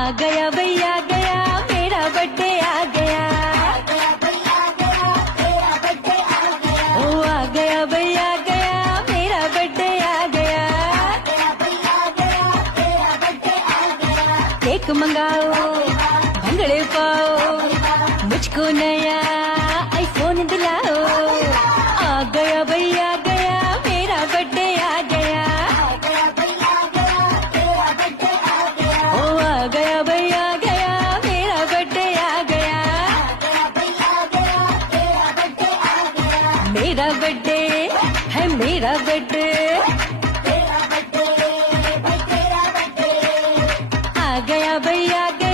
आ गया भैया गया मेरा बर्थडे आ गया। ओ आ गया भैया गया मेरा बर्थडे आ गया। केक मंगाओ भंगड़े पाओ मुझको नया आईफोन दिलाओ। आ गया भैया गया मेरा बर्थडे आ गया। ओ आ गया भैया गया मेरा बर्थडे आ गया। मेरा बर्थडे है मेरा बर्थडे। आ गया भैया गया